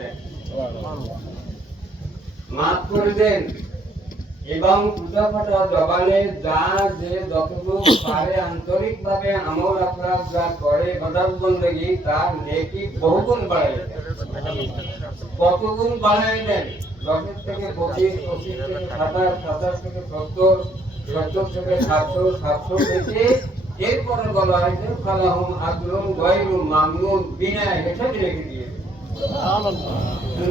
দেন, মাফ করে দেন। এবং পূজাপাঠা জবানে যা যে যতটুকু পারে আন্তরিক ভাবে আমল আপনার যা করে ইবাদত বন্দেগী তার নেকি বহুগুণ বাড়াই দেন। কতগুণ বাড়াই দেন? 10 থেকে 25, 25 থেকে 27, 27 থেকে 70, 70 থেকে 700, 700 থেকে এরপরে বলা হয় যে ফালাহুম আজরুন গায়রু মামনুন, বিনা হিসাবে রেখে দিয়ে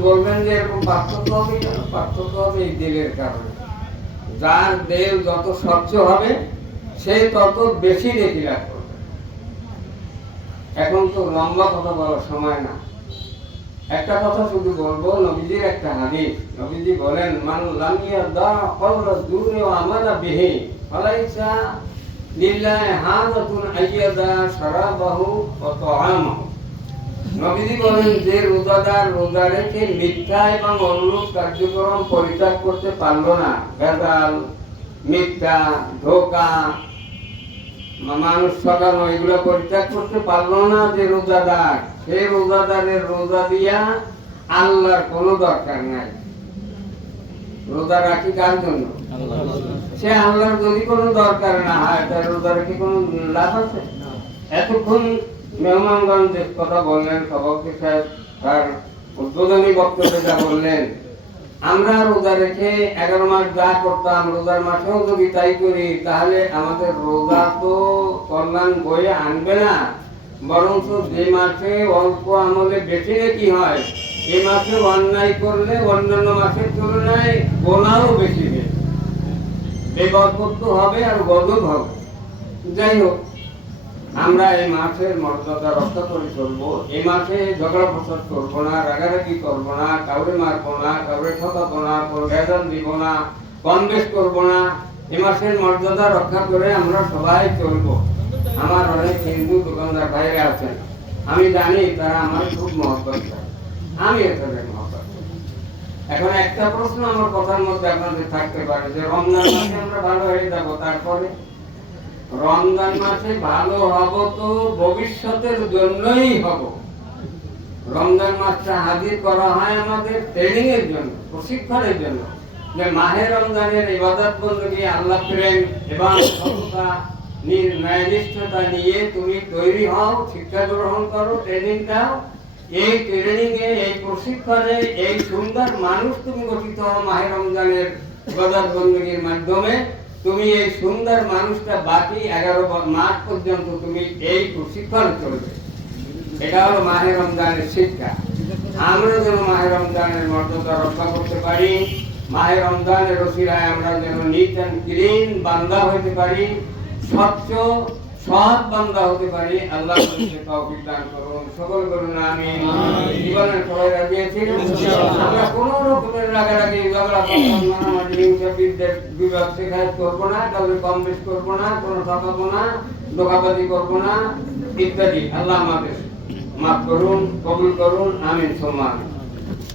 বলবেন যে এরকম পার্থক্য হবে কেন? পার্থক্য হবে এই দিলের কারণে। যার দেল যত স্বচ্ছ হবে সে তত বেশি নেকি লাভ করবে। এখন তো লম্বা কথা বলার সময় না, একটা কথা শুধু বলবো। নবীজির একটা হাদিস, নবীজি বলেন মান লাম ইয়াদা কওলা যুরি ওয়া আমালা বিহি ফালাইসা লিল্লাহি হাজাতুন আইয়াদা শারাবাহু ওয়া তাআমাহু। নবীজি বলেন যে রোজাদার রোজা রেখে মিথ্যা এবং অনুরূপ কার্যক্রম পরিত্যাগ করতে পারলো না, ভেজাল, মিথ্যা, ধোঁকা, মানুষ ঠকানো, এগুলো পরিত্যাগ করতে পারলো না যে রোজাদার, সেই রোজাদারের রোজা দিয়া আল্লাহর কোনো দরকার নাই। রোজা রাখি কার জন্য? সে আল্লাহর যদি কোনো দরকার না হয় তার রোজা রেখে কোনো লাভ আছে? এতক্ষণ মেহমানগঞ্জ যে কথা বললেন সভাপতি সাহেব তার উদ্বোধনী বক্তব্যে যা বললেন, আমরা রোজা রেখে 11 মাস যা করতাম রোজার মাসেও যদি তাই করি তাহলে আমাদের রোজা তো কল্যাণ বয়ে আনবে না, বরং যে মাসে অল্প আমলে বেশি কি হয়, এই মাসে অন্যায় করলে অন্যান্য মাসের তুলনায় গোনাও বেশি হবে, বেবরকত হবে আর গজব হবে। যাই হোক, আমরা এই মাসের মর্যাদা রক্ষা করে চলবো। এই মাসে ঝগড়া ফসাদ করবো না, রাগারাগি করবো না, কাউরে মারবো না, কাউরে ঠকাবো না, কোনো ভেজাল দিব না, কম বেশ করবো না। এই মাসের মর্যাদা রক্ষা করে আমরা সবাই চলবো। আমার অনেক হিন্দু দোকানদার ভাইরা আছেন, আমি জানি তারা আমার খুব মহব্বত করে, আমি তাদের মহব্বত করি। এখন একটা প্রশ্ন আমার কথার মধ্যে আপনাদের থাকতে পারে যে রমজান মাসে আমরা ভালো হয়ে যাবো, তারপরে রমজান মাসে ভালো হব তো ভবিষ্যতের জন্যই হব। রমজান মাসটা হাজির করা হয় আমাদের ট্রেনিং এর জন্য, প্রশিক্ষণের জন্য, যে মাহে রমজানের ইবাদত বন্দেগী, আল্লাহ প্রেম এবং সততা, ন্যায়নিষ্ঠতা নিয়ে তুমি তৈরি হও, শিক্ষা গ্রহণ করো, ট্রেনিং দাও। এই ট্রেনিং এ, এই প্রশিক্ষণে এই সুন্দর মানুষ তুমি গঠিত হও মাহে রমজানের ইবাদত বন্দেগীর মাধ্যমে। তুমি এই সুন্দর মানুষটা বাকি 11 মাস পর্যন্ত তুমি এই প্রশিক্ষণ চলবে। এটা হলো মাহে রমজানের শিক্ষা। আমরা যেন মাহে রমজানের মর্যাদা রক্ষা করতে পারি, মাহে রমজানের রসিলায় আমরা যেন নিট অ্যান্ড ক্লিন বান্দা হতে পারি, স্বচ্ছ সৎ বান্দা হতে পারি। আল্লাহ তৌফিক দান করুন, সকল করুন আমিন। জীবনের সবাই রাজি আছি? আমরা কোনো রকমের রাগারাগি, ঝগড়া, মারামারি, হিংসা, বিদ্বেষ, বিবাদ শেখায়ত করবো না, কাউকে কম বেশ করবো না, কোনো ঠকাবো না, ধোঁকাবাজি করবো না ইত্যাদি। আল্লাহ আমাদের মাফ করুন, কবুল করুন, আমিন সুম্মা আমিন।